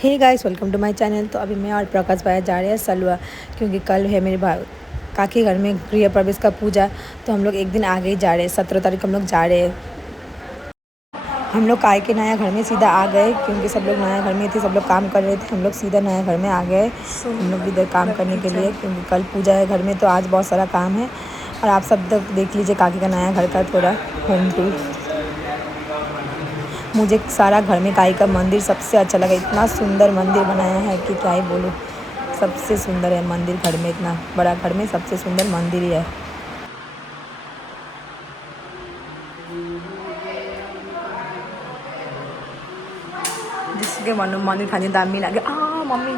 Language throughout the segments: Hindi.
Hey guys, welcome to my channel. तो अभी मैं और प्रकाश भाई जा रहे हैं सलवा, क्योंकि कल है मेरे काकी घर में गृह प्रवेश का पूजा। तो हम लोग एक दिन आगे ही जा रहे हैं, 17 तारीख हम लोग जा रहे हैं। हम लोग काय के नया घर में सीधा आ गए, क्योंकि सब लोग नया घर में थे, सब लोग काम कर रहे थे। हम लोग सीधा नया घर में आ गए, हम लोग इधर काम करने के लिए, क्योंकि कल पूजा है घर में। तो आज बहुत सारा काम है और आप सब देख लीजिए काकी का नया घर का थोड़ा होम टूर। मुझे सारा घर में काई का मंदिर सबसे अच्छा लगा। इतना सुंदर मंदिर बनाया है कि क्या ही बोलूँ, सबसे सुंदर है मंदिर। घर में इतना बड़ा घर में सबसे सुंदर मंदिर ही है। जिसके मन मंदिर खाने दामी लगे मम्मी।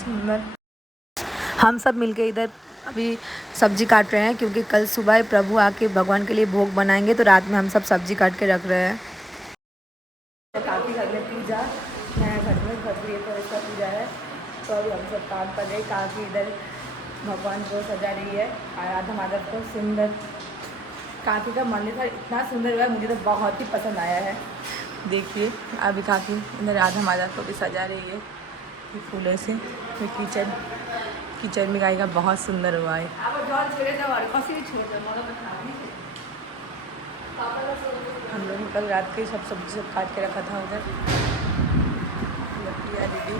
सुंदर। हम सब मिलके इधर अभी सब्जी काट रहे हैं, क्योंकि कल सुबह प्रभु आके भगवान के लिए भोग बनाएंगे। तो रात में हम सब सब्जी काट के रख रहे हैं। काफ़ी घर में पूजा, नया घर में इसका पूजा है। तो अभी हम सब काम कर रहे हैं। काफ़ी इधर भगवान को सजा रही है, राधा माधव को। सुंदर काफ़ी का मंदिर था, इतना सुंदर हुआ है, मुझे तो बहुत ही पसंद आया है। देखिए अभी काफ़ी इधर राधा माधव को भी सजा रही है फूलों से। फिर किचन में गाय का बहुत सुंदर हुआ है। हम लोग कल रात के सब सब्जी सब काट के रखा था उधर। प्रिया दीदी,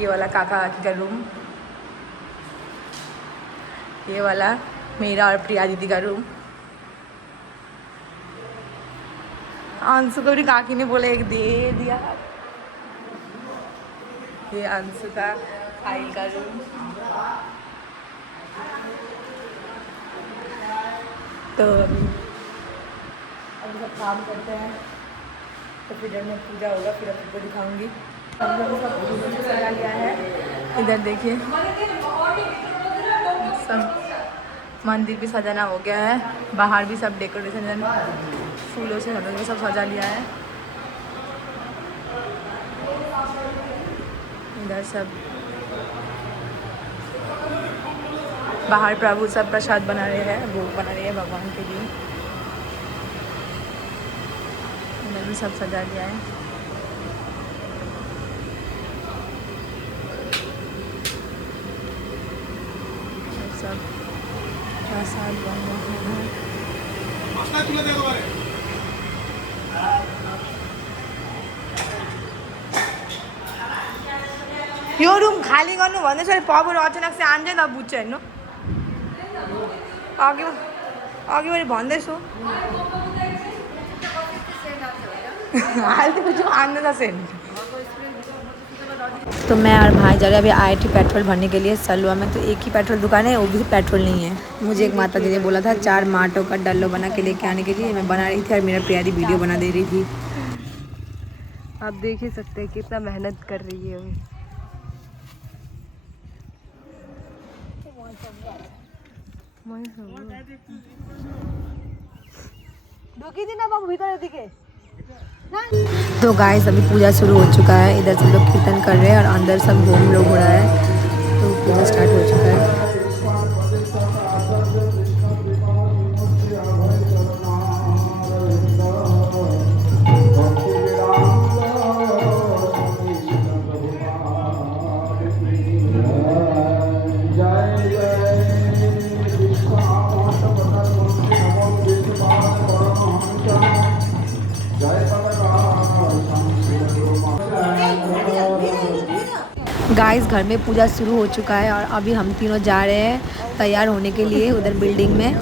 ये वाला काका का रूम, ये वाला मेरा और प्रिया दीदी का रूम। अंशु को भी काकी ने बोला एक दे दिया। ये अंशु का फाइल का रूम। तो अभी सब काम करते हैं, तो फिर जब में पूजा होगा फिर आपको दिखाऊंगी। हम लोग सब फूलों से सजा लिया है। इधर देखिए सब मंदिर भी सजाना हो गया है, बाहर भी सब डेकोरेशन फूलों से हम लोग सब सजा लिया है। इधर सब बाहर प्रभु सब प्रसाद बना रहे हैं, भोग बना रहे हैं भगवान के लिए। इधर भी सब सजा लिया है। सब प्रसाद बन रहा है। यो रूम खाली गर्नु भन्दैछ नि, पवन अचानक चाहिँ आन्छ न, बुझ्छ हेर्नु। अघि मैले भन्दैछु तो मैं और भाई जा रहे हैं अभी IIT पेट्रोल भरने के लिए सलवा में। तो एक ही पेट्रोल दुकान है, वो भी पेट्रोल नहीं है। मुझे एक माता जी ने बोला था 4 माटों का डल्लो बना के लेके आने के लिए। मैं बना रही थी और मेरा प्यारी वीडियो बना दे रही थी। आप देख ही सकते हैं कितना मेहनत कर रही है वो। तो गाइस अभी पूजा शुरू हो चुका है। इधर सब लोग कीर्तन कर रहे हैं और अंदर सब होम लोग हो रहा है। तो पूजा स्टार्ट हो चुका है। गाइस घर में पूजा शुरू हो चुका है और अभी हम तीनों जा रहे हैं तैयार होने के लिए उधर बिल्डिंग में।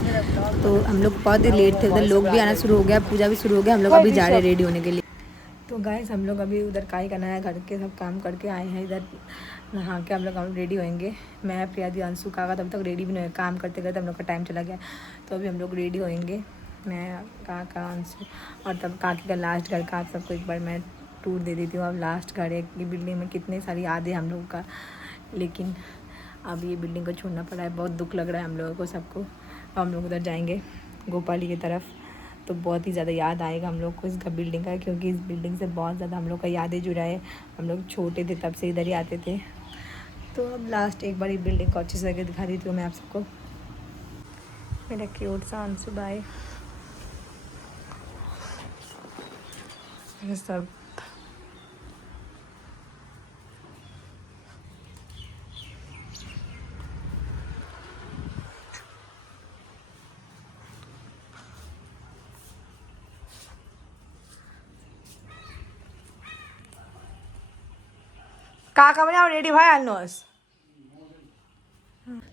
तो हम लोग बहुत ही लेट थे, उधर लोग भी आना शुरू हो गया, पूजा भी शुरू हो गया। हम लोग अभी जा रहे हैं रेडी होने के लिए। तो गाइस हम लोग अभी उधर काई का नया घर के सब काम करके आए हैं। इधर नहा के हम लोग रेडी होंगे। मैं प्रिया दी अंशु काका तब तक रेडी भी नहीं हुए, काम करते करते हम लोग का टाइम चला गया। तो अभी हम लोग रेडी होंगे, मैं काका अंशु। और तब काकी का लास्ट घर का आप सबको एक बार मैं टूर दे देती हूँ। अब लास्ट घर है कि बिल्डिंग में कितने सारी यादें हम लोगों का, लेकिन अब ये बिल्डिंग को छोड़ना पड़ा है। बहुत दुख लग रहा है हम लोगों को सबको। हम लोग उधर जाएंगे गोपाली की तरफ। तो बहुत ही ज़्यादा याद आएगा हम लोग को इस बिल्डिंग का, क्योंकि इस बिल्डिंग से बहुत ज़्यादा हम लोग का यादें जुड़ा है। हम लोग छोटे थे तब से इधर ही आते थे। तो अब लास्ट एक बार बिल्डिंग को अच्छे से करके दिखा देती हूँ मैं आप सबको। मेरा क्यूट सा अंशु भाई ये सब काका बना रेडी भाई आलनोस।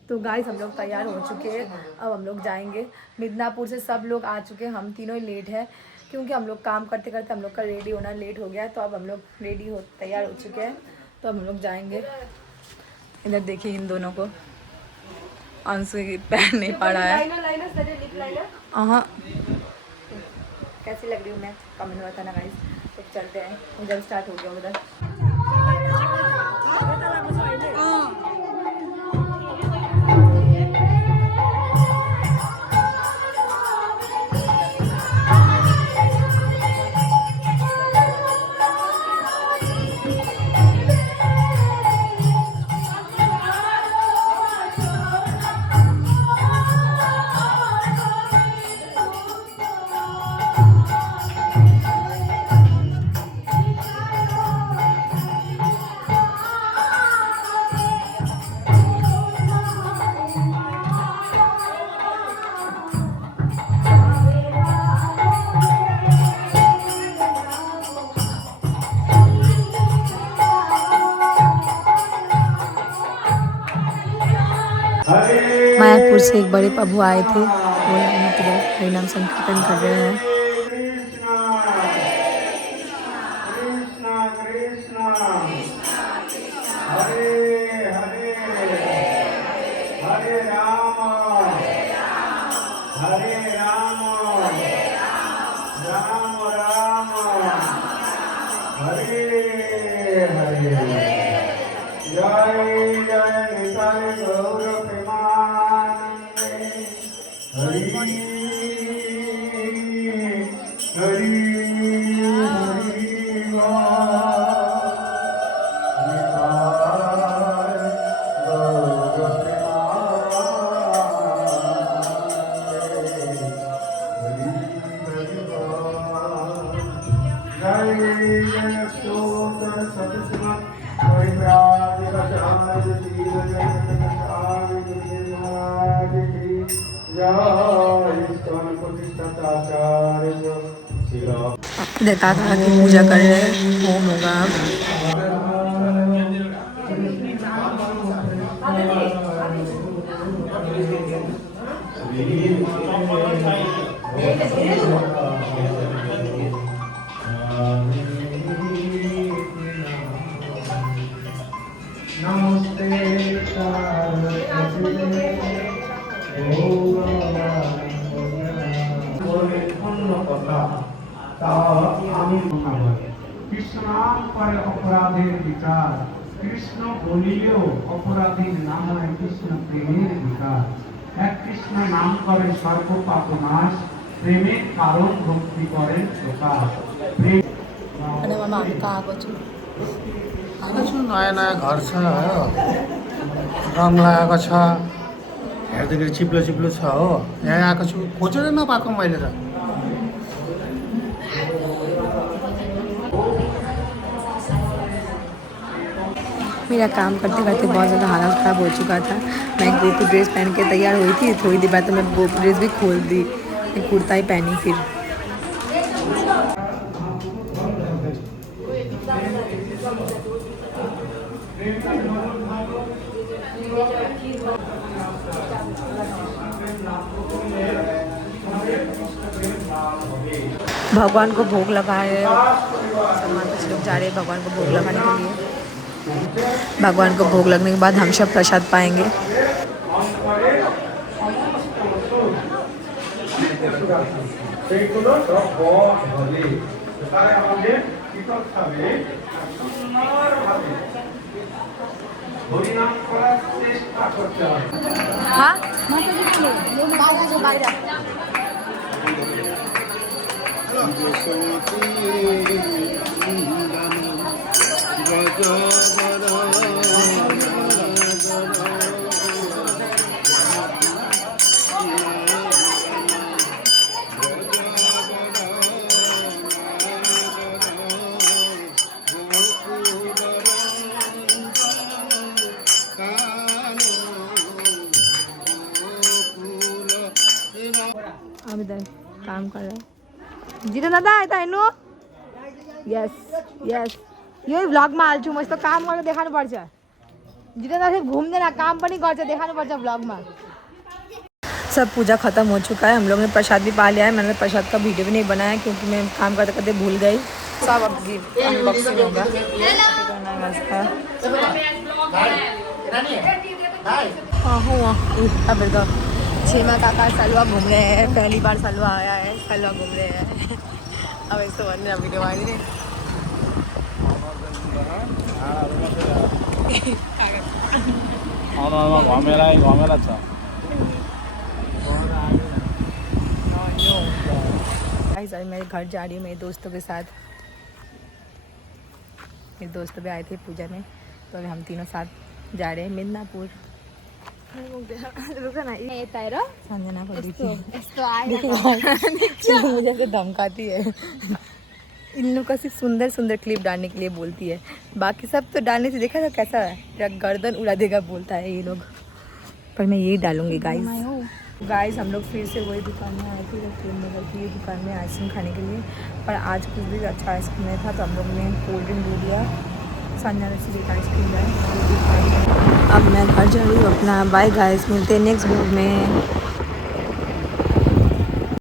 तो गाइस हम लोग तैयार हो चुके हैं, अब हम लोग जाएंगे। मिदनापुर से सब लोग आ चुके हैं, हम तीनों ही लेट हैं क्योंकि हम लोग काम करते करते हम लोग का रेडी होना लेट हो गया। तो अब हम लोग रेडी हो तैयार हो चुके हैं, तो अब हम लोग जाएंगे। इधर देखिए इन दोनों को, अंशु की पैर नहीं पड़ा है। हाँ कैसी लग रही हूँ मैं कमेंट में बताना गाइस। तो चलते हैं, उधर स्टार्ट हो गया उधर। मायापुर से एक बड़े प्रभु आए थे, वो मतलब हरिनाम संकीर्तन कर रहे हैं। इधर काका की पूजा कर रहे हैं, होम होगा কৃষ্ণ নাম করে অপরাধের বিচার, কৃষ্ণ বলিলেও অপরাধীর নাম হয় কৃষ্ণ প্রেমের বিকার। এক কৃষ্ণ নাম করে সর্ব পাপ নাশ, প্রেমের কারণ ভক্তি করেন প্রকাশ। नयाँ नयाँ घर छ हो, रङ लगाएको छ, हेर्दाखेरि चिप्लो चिप्लो छ हो। यहाँ आएको छु, खोजेर नपाएको मैले त। मेरा काम करते करते बहुत ज़्यादा हालत ख़राब हो चुका था। मैं गोपी ड्रेस पहन के तैयार हुई थी, थोड़ी देर बाद तो मैं गोपी ड्रेस भी खोल दी, मैं कुर्ता ही पहनी। फिर भगवान को भोग लगा रहे हैं, सब माता लोग जा रहे हैं भगवान को भोग लगाने के लिए। भगवान को भोग लगने के बाद हम सब प्रसाद पाएंगे। हाँ अब इधर काम कर रहे हैं जितेन दादा यता हेर्नु यस यस यही भ्लगमा हाल्छु म यस्तो काम गरेर देखाउनुपर्छ जितेन दादा घुम्दैन काम पनि गर्छ देखाउनुपर्छ भ्लगमा। सब पूजा खत्म हो चुका है, हम लोग ने प्रसाद भी पा लिया है। मैंने प्रसाद का वीडियो भी नहीं बनाया क्योंकि मैं काम करते करते भूल गई। सब अनबॉक्सिंग होगा। हाँ हुआ अब तो छेमा काका सलवा घूम रहे हैं, पहली बार सलवा आया है, सलवा घूम रहे हैं। अब इसको बनने अभी दिवाली ने अभी मैं घर जा रही हूँ मेरे दोस्तों के साथ। मेरे दोस्त भी आए थे पूजा में तो अभी हम तीनों साथ जा रहे हैं मिदनापुर। संजना को देखिए मुझे ऐसे धमकाती है। इन लोग का सिर्फ सुंदर सुंदर क्लिप डालने के लिए बोलती है, बाकी सब तो डालने से देखा था कैसा है, गर्दन उड़ा देगा बोलता है ये लोग, पर मैं यही डालूंगी गाइस। हम लोग फिर से वही दुकान में आए थे नगर की दुकान में आइसक्रीम खाने के लिए, पर आज कुछ भी अच्छा आइसक्रीम नहीं था तो हम लोग ने कोल्ड ड्रिंक ले लिया। संजना ने सिर्फ आइसक्रीम लाया। अब मैं घर जा रही हूँ अपना। बाय गाइस, मिलते हैं नेक्स्ट ब्लॉग में।